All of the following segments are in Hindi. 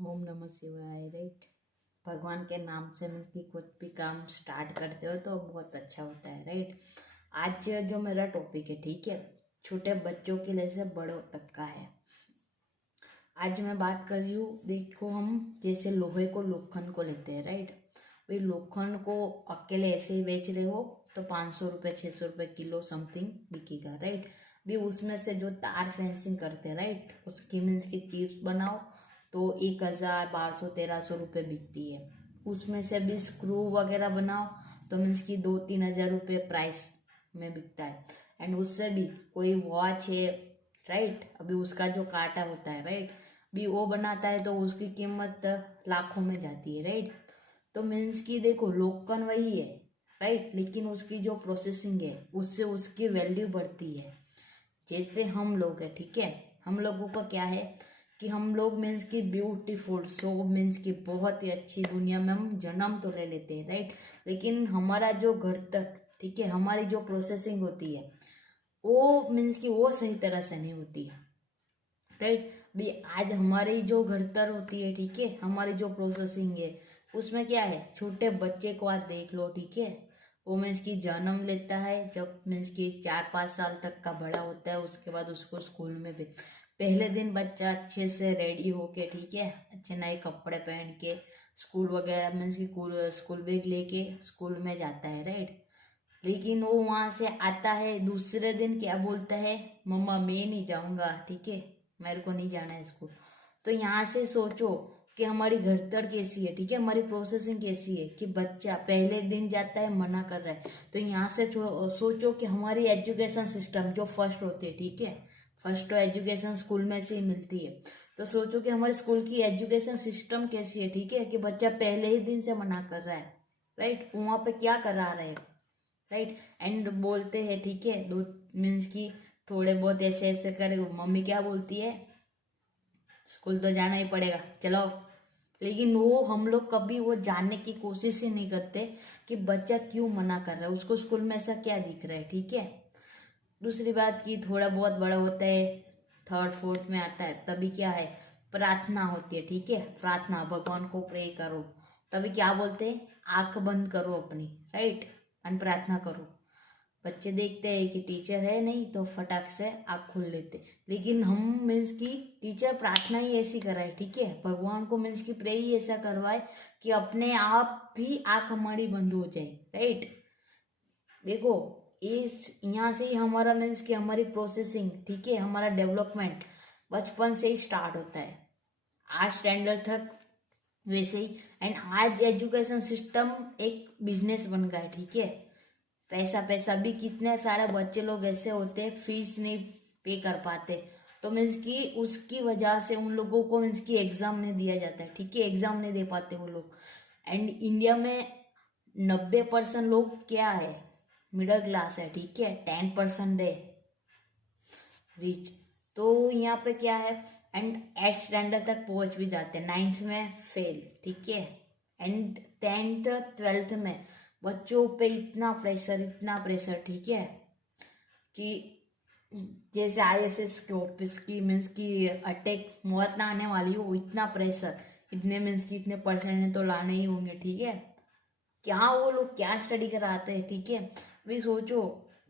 ओम नमः शिवाय। राइट, भगवान के नाम से मीन्स कि कुछ भी काम स्टार्ट करते हो तो बहुत अच्छा होता है। राइट, आज जो मेरा टॉपिक है, ठीक है, छोटे बच्चों के लिए से बड़ों तक का है। आज मैं बात कर रही हूँ, देखो हम जैसे लोहे को लोखंड को लेते हैं। राइट, भाई लोखंड को अकेले ऐसे ही बेच रहे हो तो 500 रुपये 600 रुपये किलो समथिंग बिकेगा। राइट, भी उसमें से जो तार फेंसिंग करते हैं, राइट, उसकी मीन्स की चिप्स बनाओ तो 1000 1200 1300 रुपये बिकती है। उसमें से भी स्क्रू वगैरह बनाओ तो मीन्स की 2-3 हज़ार रुपये प्राइस में बिकता है। एंड उससे भी कोई वॉच है, राइट, अभी उसका जो कांटा होता है, राइट, भी वो बनाता है तो उसकी कीमत लाखों में जाती है। राइट, तो मीन्स की देखो लोकन वही है, राइट, लेकिन उसकी जो प्रोसेसिंग है उससे उसकी वैल्यू बढ़ती है। जैसे हम लोग है, ठीक है, हम लोगों का क्या है कि हम लोग मीन्स की ब्यूटीफुल सो मीन्स की बहुत ही अच्छी दुनिया में हम जन्म तो ले लेते हैं। राइट, लेकिन हमारा जो घर तक, ठीक है, हमारी जो प्रोसेसिंग होती है वो मीन्स की वो सही तरह से नहीं होती है। राइट, भी आज हमारी जो घड़तर होती है, ठीक है, हमारी जो प्रोसेसिंग है उसमें क्या है, छोटे बच्चे को आज देख लो, ठीक है, वो मीन्स की जन्म लेता है, जब मीन्स की 4-5 साल तक का बड़ा होता है उसके बाद उसको स्कूल में भी पहले दिन बच्चा अच्छे से रेडी होके, ठीक है, अच्छे नए कपड़े पहन के स्कूल वगैरह मीन्स की स्कूल बैग लेके स्कूल में जाता है। राइट, लेकिन वो वहां से आता है दूसरे दिन क्या बोलता है, मम्मा मैं नहीं जाऊंगा, ठीक है, मेरे को नहीं जाना है स्कूल। तो यहाँ से सोचो कि हमारी घड़तर कैसी है, ठीक है, हमारी प्रोसेसिंग कैसी है कि बच्चा पहले दिन जाता है मना कर रहा है। तो यहाँ से सोचो कि हमारी एजुकेशन सिस्टम जो फर्स्ट होती है, ठीक है, फर्स्ट तो एजुकेशन स्कूल में से ही मिलती है। तो सोचो कि हमारे स्कूल की एजुकेशन सिस्टम कैसी है, ठीक है, कि बच्चा पहले ही दिन से मना कर रहा है। राइट, वहाँ पे क्या करा रहे हैं, राइट, एंड बोलते हैं, ठीक है, दो मीन्स की थोड़े बहुत ऐसे ऐसे करे, मम्मी क्या बोलती है, स्कूल तो जाना ही पड़ेगा चलो। लेकिन वो हम लोग कभी वो जानने की कोशिश ही नहीं करते कि बच्चा क्यों मना कर रहा है, उसको स्कूल में ऐसा क्या दिख रहा है। ठीक है, दूसरी बात की थोड़ा बहुत बड़ा होता है, थर्ड फोर्थ में आता है, तभी क्या है, प्रार्थना होती है। ठीक है, प्रार्थना, भगवान को प्रे करो, तभी क्या बोलते हैं, आंख बंद करो अपनी, राइट, एंड प्रार्थना करो। बच्चे देखते हैं कि टीचर है नहीं तो फटाक से आँख खोल लेते, लेकिन हम मीन्स की टीचर प्रार्थना ही ऐसी कराए, ठीक है, भगवान को मीन्स की प्रे ही ऐसा करवाए कि अपने आप भी आँख हमारी बंद हो जाए। राइट, देखो इस यहाँ से ही हमारा मीन्स की हमारी प्रोसेसिंग, ठीक है, हमारा डेवलपमेंट बचपन से ही स्टार्ट होता है आज स्टैंडर्ड तक वैसे ही। एंड आज एजुकेशन सिस्टम एक बिजनेस बन गया है, ठीक है, पैसा पैसा भी, कितने सारे बच्चे लोग ऐसे होते हैं फीस नहीं पे कर पाते, तो मीन्स की उसकी वजह से उन लोगों को मीन्स की एग्जाम नहीं दिया जाता है। ठीक है, एग्जाम नहीं दे पाते वो लोग। एंड इंडिया में 90% लोग क्या है, मिडिल क्लास है, ठीक है, 10% है रिच। तो यहाँ पे क्या है, एंड 8 स्टैंडर्ड तक पहुंच भी जाते हैं, 9th में फेल, ठीक है, एंड 10th 12th में बच्चों पे इतना प्रेशर, इतना प्रेशर, ठीक है, कि जैसे ISS के ऑफिस की मीन्स की अटैक मौत ना आने वाली हो, इतना प्रेशर, इतने मीन्स की इतने परसेंट तो लाने ही होंगे। ठीक है, क्या वो लोग क्या स्टडी कराते हैं। ठीक है, भी सोचो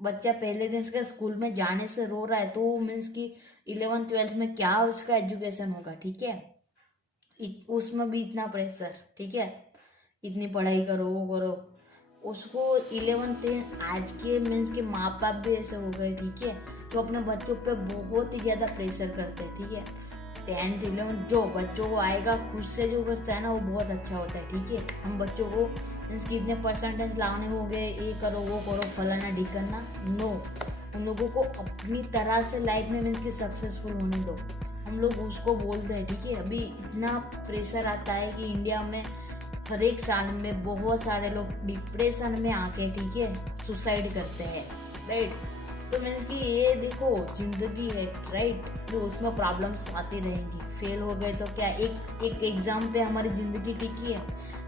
बच्चा पहले दिन से स्कूल में जाने से रो रहा है तो मीन्स की 11th 12th में क्या उसका एजुकेशन होगा। ठीक है, उसमें भी इतना प्रेशर, ठीक है, इतनी पढ़ाई करो वो करो, उसको 11th आज के मीन्स के माँ बाप भी ऐसे हो गए, ठीक है, तो अपने बच्चों पे बहुत ही ज़्यादा प्रेशर करते हैं। ठीक है, 10th 11th जो बच्चों को आएगा खुद से जो करता है ना वो बहुत अच्छा होता है। ठीक है, हम बच्चों को मीन्स कि इतने परसेंटेज लाने हो गए, ये करो वो करो फलाना ढिकना, नो, उन लोगों को अपनी तरह से लाइफ में मीन्स कि सक्सेसफुल होने दो, हम लोग उसको बोलते हैं। ठीक है, अभी इतना प्रेशर आता है कि इंडिया में हर एक साल में बहुत सारे लोग डिप्रेशन में आके, ठीक है, सुसाइड करते हैं। राइट, तो मीन्स कि ये देखो जिंदगी है, राइट, तो उसमें प्रॉब्लम्स आती रहेंगी, फेल हो गए तो क्या, एक एग्जाम पे हमारी जिंदगी टिकी है।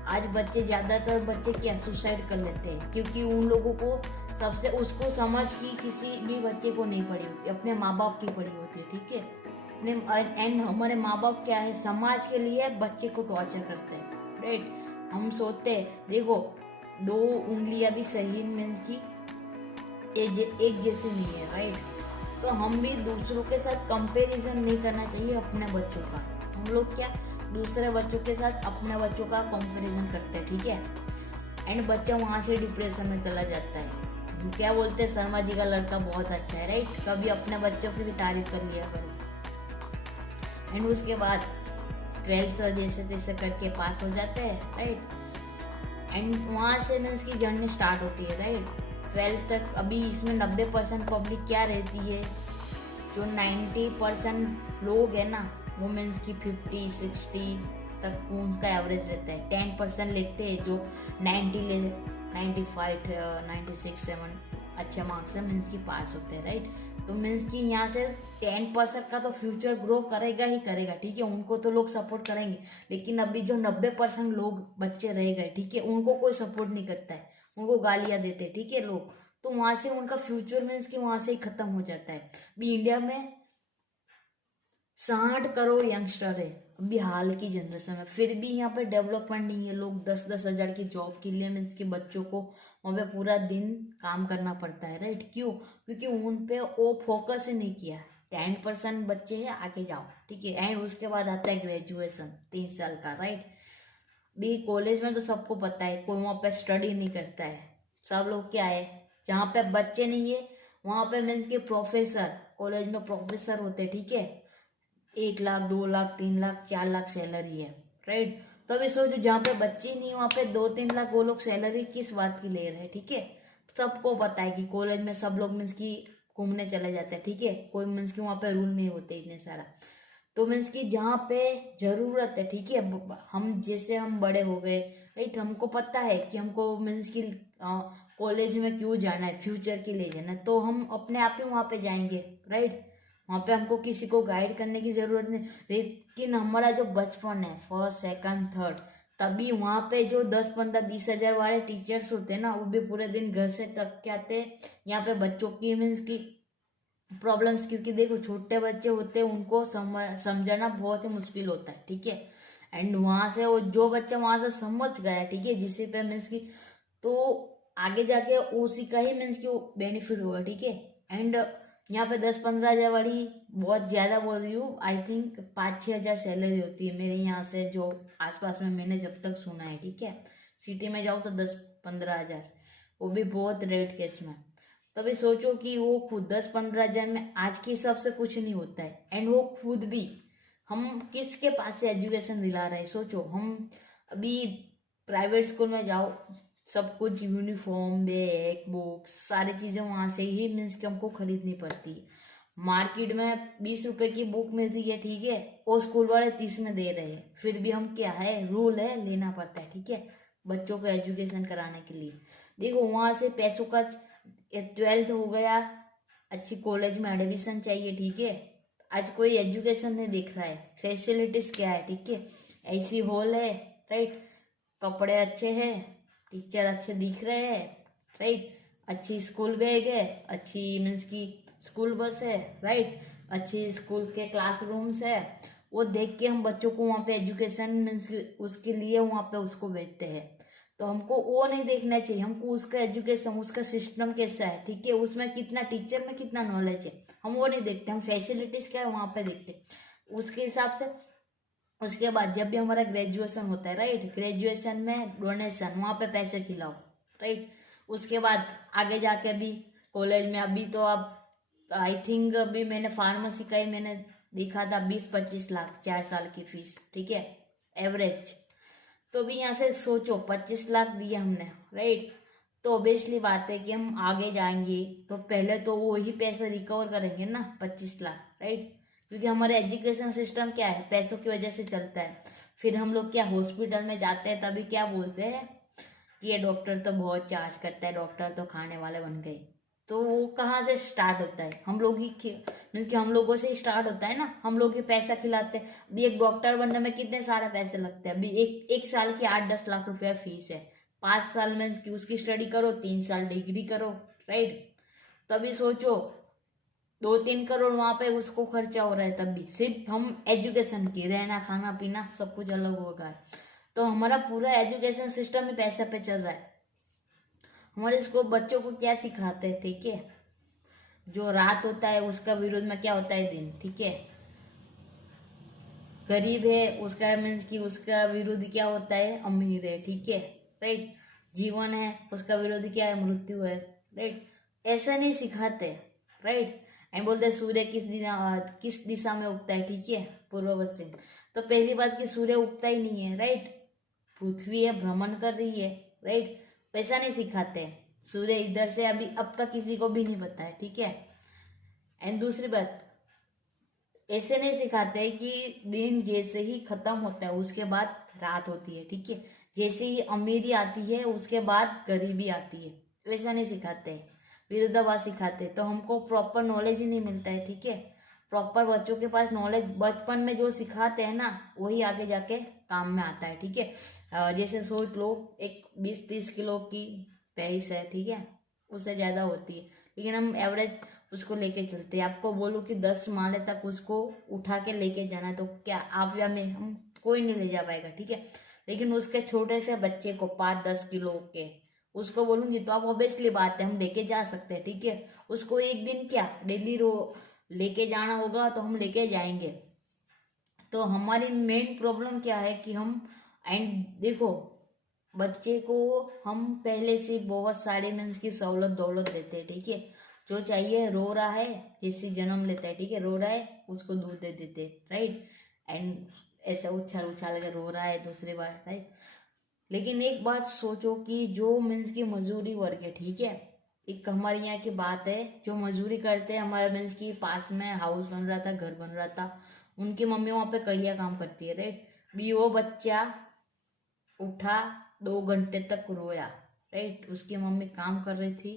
आज बच्चे, ज़्यादातर बच्चे क्या सुसाइड कर लेते हैं, क्योंकि उन लोगों को सबसे उसको समझ की किसी भी बच्चे को नहीं पड़ी होती, अपने माँ बाप की पड़ी होती है। ठीक है, एंड हमारे माँ बाप क्या है, समाज के लिए बच्चे को टॉर्चर करते हैं, राइट। हम सोचते हैं देखो 2 उंगलियां भी सही मीन्स की एक जैसे नहीं है, राइट। तो हम भी दूसरों के साथ कंपैरिजन नहीं करना चाहिए अपने बच्चों का। हम लोग क्या दूसरे बच्चों के साथ अपने बच्चों का कंपैरिजन करते हैं, ठीक है। एंड बच्चा वहां से डिप्रेशन में चला जाता है। क्या बोलते हैं, शर्मा जी का लड़का बहुत अच्छा है, राइट। कभी अपने बच्चों की भी तारीफ कर लिया करो। एंड उसके बाद 12th जैसे तैसे करके पास हो जाते हैं, राइट। एंड वहाँ से ना इसकी जर्नी स्टार्ट होती है, राइट। 12th तक अभी इसमें 90% पब्लिक क्या रहती है, जो 90% लोग है ना वो मीन्स की 50-60 तक उनका एवरेज रहता है। 10% लेते हैं जो 95 96-7 अच्छे मार्क्स से मीन्स की पास होते हैं, राइट। तो मीन्स की यहाँ से 10% का तो फ्यूचर ग्रो करेगा ही करेगा, ठीक है। उनको तो लोग सपोर्ट करेंगे, लेकिन अभी जो 90% लोग बच्चे रह गए, ठीक है, उनको कोई सपोर्ट नहीं करता है, उनको गालियां देते हैं, ठीक है लोग। तो वहां से उनका फ्यूचर मीन्स की वहां से ही खत्म हो जाता है। अभी इंडिया में 60 करोड़ यंगस्टर है अभी हाल की जनरेशन में, फिर भी यहाँ पे डेवलपमेंट नहीं है। लोग 10-10 हजार की जॉब के लिए मीन्स के बच्चों को वहाँ पे पूरा दिन काम करना पड़ता है, राइट। क्यों? क्योंकि उन पे वो फोकस ही नहीं किया। 10% बच्चे हैं, आगे जाओ, ठीक है। एंड उसके बाद आता है ग्रेजुएशन 3 साल का, राइट। भी कॉलेज में तो सबको पता है कोई वहाँ पे स्टडी नहीं करता है। सब लोग क्या है, जहाँ पे बच्चे नहीं है वहाँ पे मीन्स के प्रोफेसर, कॉलेज में प्रोफेसर होते, ठीक है। 1 लाख 2 लाख 3 लाख 4 लाख सैलरी है, राइट। तो अभी सोचो जहाँ पे बच्चे नहीं वहाँ पे 2-3 लाख वो लोग सैलरी किस बात की ले रहे हैं, ठीक है। सबको पता है कि कॉलेज में सब लोग मीन्स की घूमने चले जाते हैं, ठीक है। कोई मीन्स की वहाँ पे रूल नहीं होते इतने सारा। तो मीन्स की जहाँ पे जरूरत है, ठीक है, हम जैसे हम बड़े हो गए, राइट, हमको पता है कि हमको मीन्स की कॉलेज में क्यों जाना है, फ्यूचर के लिए जाना है, तो हम अपने आप ही वहाँ पे जाएंगे, राइट। वहाँ पे हमको किसी को गाइड करने की जरूरत नहीं। लेकिन हमारा जो बचपन है, फर्स्ट सेकंड थर्ड, तभी वहाँ पे जो 10-15-20 हजार वाले टीचर्स होते हैं ना, वो भी पूरे दिन घर से थक के आते हैं यहाँ पे बच्चों की मीन्स की प्रॉब्लम्स। क्योंकि देखो छोटे बच्चे होते हैं उनको समझाना बहुत ही मुश्किल होता है, ठीक है। एंड वहां से वो जो बच्चा वहां से समझ गया, ठीक है, जिससे पे मीन्स की, तो आगे जाके उसी का ही मीन्स की बेनिफिट होगा, ठीक है। एंड यहाँ पे 10-15 हजार वाली बहुत ज्यादा बोल रही हूँ, आई थिंक 5-6 हजार सैलरी होती है मेरे यहाँ से जो आसपास में मैंने जब तक सुना है, ठीक है। सिटी में जाओ तो 10-15 हजार, वो भी बहुत रेट केस में। तभी सोचो कि वो खुद 10-15 हजार में आज के हिसाब से कुछ नहीं होता है। एंड वो खुद भी, हम किसके पास से एजुकेशन दिला रहे हैं, सोचो। हम अभी प्राइवेट स्कूल में जाओ, सब कुछ यूनिफॉर्म बैग बुक सारी चीजें वहां से ही मीन्स कि हमको खरीदनी पड़ती है। मार्केट में 20 रुपए की बुक मिलती है, ठीक है, वो स्कूल वाले 30 में दे रहे हैं, फिर भी हम क्या है, रूल है, लेना पड़ता है, ठीक है, बच्चों को एजुकेशन कराने के लिए। देखो वहां से पैसों का 12th हो गया, अच्छी कॉलेज में एडमिशन चाहिए, ठीक है। आज कोई एजुकेशन नहीं देख रहा है, फैसिलिटीज क्या है, ठीक है, ऐसी हॉल है, राइट, कपड़े अच्छे हैं, टीचर अच्छे दिख रहे हैं, राइट, अच्छी स्कूल बैग है, अच्छी मीन्स की स्कूल बस है, राइट, अच्छी स्कूल के क्लासरूम्स है। वो देख के हम बच्चों को वहाँ पे एजुकेशन मीन्स उसके लिए वहाँ पे उसको भेजते हैं। तो हमको वो नहीं देखना चाहिए, हमको उसका एजुकेशन, उसका सिस्टम कैसा है, ठीक है, उसमें कितना टीचर में कितना नॉलेज है, हम वो नहीं देखते। हम फैसिलिटीज क्या है वहाँ पे देखते उसके हिसाब से। उसके बाद जब भी हमारा ग्रेजुएशन होता है, राइट, ग्रेजुएशन में डोनेशन, वहाँ पे पैसे खिलाओ, राइट। उसके बाद आगे जाके भी कॉलेज में अभी तो अब आई थिंक अभी मैंने फार्मेसी का ही मैंने देखा था 20-25 लाख 4 साल की फीस, ठीक है, एवरेज। तो भी यहाँ से सोचो 25 लाख दिए हमने, राइट। तो ऑब्वियसली बात है कि हम आगे जाएंगे तो पहले तो वो ही पैसे रिकवर करेंगे ना, 25 लाख, राइट। क्योंकि हमारे एजुकेशन सिस्टम क्या है, पैसों की वजह से चलता है। फिर हम लोग क्या हॉस्पिटल में जाते हैं तभी क्या बोलते हैं कि ये डॉक्टर तो बहुत चार्ज करता है, डॉक्टर तो खाने वाले बन गए। तो वो कहाँ से स्टार्ट होता है, हम लोग ही मीन्स कि हम लोगों से ही स्टार्ट होता है ना, हम लोग ही पैसा खिलाते हैं। अभी एक डॉक्टर बनने में कितने सारे पैसे लगते हैं, अभी एक साल की 8-10 लाख रुपया फीस है। 5 साल में उसकी स्टडी करो, 3 साल डिग्री करो, राइट। तभी सोचो 2-3 करोड़ वहां पे उसको खर्चा हो रहा है, तब भी सिर्फ हम एजुकेशन की, रहना खाना पीना सब कुछ अलग होगा। तो हमारा पूरा एजुकेशन सिस्टम ही पैसे पे चल रहा है। हमारे इसको बच्चों को क्या सिखाते हैं, ठीक है, जो रात होता है उसका विरोध में क्या होता है दिन, ठीक है, गरीब है उसका मीन्स कि उसका विरोधी क्या होता है, अमीर है, ठीक है, राइट। जीवन है उसका विरोधी क्या है, मृत्यु है, राइट। ऐसा नहीं सिखाते, राइट। एंड बोलते हैं सूर्य किस दिशा में उगता है, ठीक है, पूर्व पश्चिम। तो पहली बात कि सूर्य उगता ही नहीं है, राइट। पृथ्वी है, भ्रमण कर रही है, राइट। वैसा नहीं सिखाते, सूर्य इधर से अभी अब तक किसी को भी नहीं पता है, ठीक है। एंड दूसरी बात, ऐसे नहीं सिखाते कि दिन जैसे ही खत्म होता है उसके बाद रात होती है, ठीक है। जैसे ही अमीरी आती है उसके बाद गरीबी आती है, वैसा नहीं सिखाते, विरोधाभास सिखाते। तो हमको प्रॉपर नॉलेज ही नहीं मिलता है, ठीक है। प्रॉपर बच्चों के पास नॉलेज बचपन में जो सिखाते हैं ना वही आगे जाके काम में आता है, ठीक है। जैसे सोच लो एक 20-30 किलो की भैंस है, ठीक है, उससे ज्यादा होती है, लेकिन हम एवरेज उसको लेके चलते हैं। आपको बोलूं कि 10 माले तक उसको उठा के लेके जाना, तो क्या आप या मैं, हम कोई नहीं ले जा पाएगा, ठीक है। लेकिन उसके छोटे से बच्चे को 5-10 किलो के उसको बोलूंगी तो आप ऑब्वियसली बात है हम लेके जा सकते हैं, ठीक है। उसको एक दिन क्या डेली लेके जाना होगा तो हम लेके जाएंगे। तो हमारी मेन प्रॉब्लम क्या है कि हम, एंड देखो, बच्चे को हम पहले से बहुत सारे मीन्स की सहूलत दौलत देते हैं, ठीक है। जो चाहिए, रो रहा है जैसे जन्म लेता है, ठीक है, रो रहा है उसको दूध दे देते, राइट। एंड ऐसा उछाल उछाल के रो रहा है दूसरी बार, राइट। लेकिन एक बात सोचो कि जो मीन्स की मजदूरी वर्ग है, ठीक है, एक हमारे यहाँ की बात है, जो मजदूरी करते हैं, हमारे मीन्स की पास में हाउस बन रहा था, घर बन रहा था, उनकी मम्मी वहां पे कड़िया काम करती है, राइट। भी वो बच्चा उठा 2 घंटे तक रोया, राइट, उसकी मम्मी काम कर रही थी,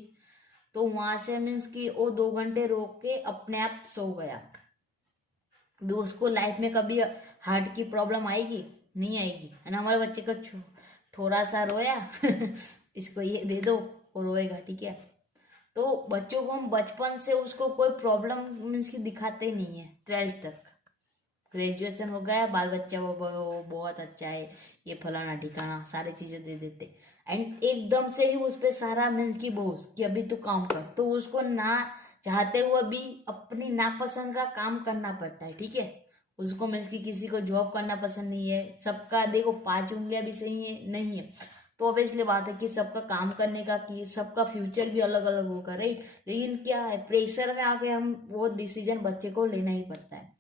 तो वहां से मीन्स कि वो 2 घंटे रो के अपने आप सो गया। भी उसको लाइफ में कभी हार्ट की प्रॉब्लम आएगी, नहीं आएगी, है ना। हमारे बच्चे को थोड़ा सा रोया इसको ये दे दो और रोएगा, ठीक है। तो बच्चों को हम बचपन से उसको कोई प्रॉब्लम मीन्स की दिखाते ही नहीं है। 12th तक, ग्रेजुएशन हो गया, बाल बच्चा वो बहुत अच्छा है, ये फलाना ठिकाना सारी चीजें दे देते। एंड एकदम से ही उस पर सारा मीन्स की बोझ कि अभी तू काम कर, तो उसको ना चाहते हुए भी अपनी नापसंद का काम करना पड़ता है, ठीक है। उसको मीन्स की किसी को जॉब करना पसंद नहीं है, सबका देखो 5 उंगलियां भी सही है नहीं है, तो अब इसलिए बात है कि सबका काम करने का, कि सबका फ्यूचर भी अलग अलग होगा, राइट। लेकिन क्या है, प्रेशर में आके हम वो डिसीजन बच्चे को लेना ही पड़ता है।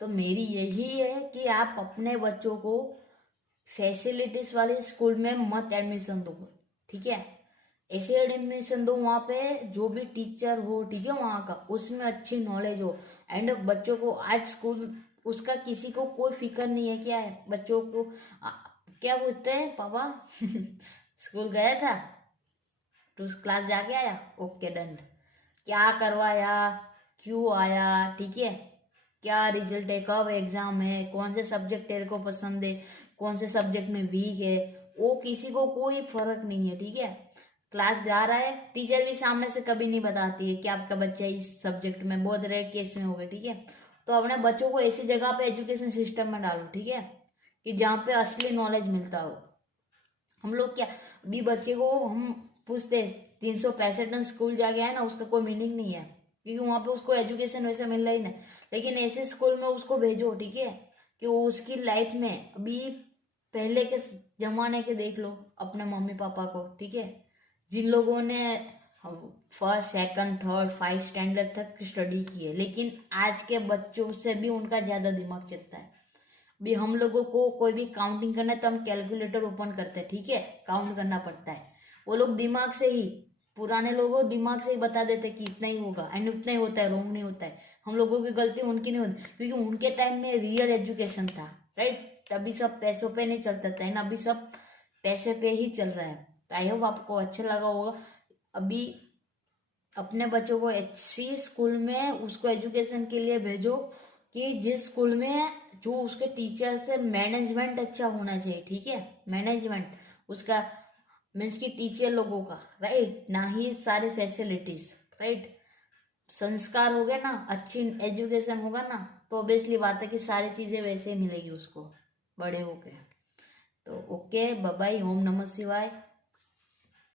तो मेरी यही है कि आप अपने बच्चों को फैसिलिटीज वाले स्कूल में मत एडमिशन दो, ठीक है। ऐसे एडमिशन दो वहाँ पे जो भी टीचर हो, ठीक है, वहाँ का उसमें अच्छी नॉलेज हो। एंड बच्चों को आज स्कूल उसका किसी को कोई फिक्र नहीं है, क्या है बच्चों को क्या पूछते हैं, पापा स्कूल गया था, टू क्लास जाके आया, ओके डन, क्या करवाया, क्यों आया, ठीक है, क्या रिजल्ट है, कब एग्जाम है, कौन से सब्जेक्ट तेरे को पसंद है, कौन से सब्जेक्ट में वीक है, वो किसी को कोई फर्क नहीं है, ठीक है। क्लास जा रहा है, टीचर भी सामने से कभी नहीं बताती है कि आपका बच्चा इस सब्जेक्ट में, बहुत रेयर केस में होगा, ठीक है। तो अपने बच्चों को ऐसी जगह पे एजुकेशन सिस्टम में डालो, ठीक है, कि जहाँ पे असली नॉलेज मिलता हो। हम लोग क्या, अभी बच्चे को हम पूछते 365 दिन स्कूल जा गया है ना, उसका कोई मीनिंग नहीं है, क्योंकि वहां पे उसको एजुकेशन वैसे मिल रहा ही नहीं। लेकिन ऐसे स्कूल में उसको भेजो, ठीक है, कि वो उसकी लाइफ में अभी पहले के जमाने के देख लो अपने मम्मी पापा को, ठीक है, जिन लोगों ने फर्स्ट सेकंड थर्ड 5 स्टैंडर्ड तक स्टडी की है, लेकिन आज के बच्चों से भी उनका ज्यादा दिमाग चलता है। भी हम लोगों को कोई भी काउंटिंग करना है तो हम कैलकुलेटर ओपन करते हैं, ठीक है, काउंट करना पड़ता है। वो लोग दिमाग से ही, पुराने लोगों दिमाग से ही बता देते कि इतना ही होगा, एंड उतना ही होता है, रॉन्ग नहीं होता है। हम लोगों की गलती उनकी नहीं होती, क्योंकि उनके टाइम में रियल एजुकेशन था, राइट। तभी सब पैसों पे नहीं चलता था, एंड अभी सब पैसे पे ही चल रहा है। तो आई होप आपको अच्छा लगा होगा। अभी अपने बच्चों को अच्छी स्कूल में उसको एजुकेशन के लिए भेजो, कि जिस स्कूल में जो उसके टीचर से मैनेजमेंट अच्छा होना चाहिए, ठीक है, मैनेजमेंट उसका मीन्स की टीचर लोगों का, राइट, ना ही सारी फैसिलिटीज, राइट। संस्कार हो गए ना, अच्छी एजुकेशन होगा ना, तो ऑब्वियसली बात है कि सारी चीजें वैसे ही मिलेगी उसको बड़े होके। तो ओके, बाय बाय, ओम नमः शिवाय।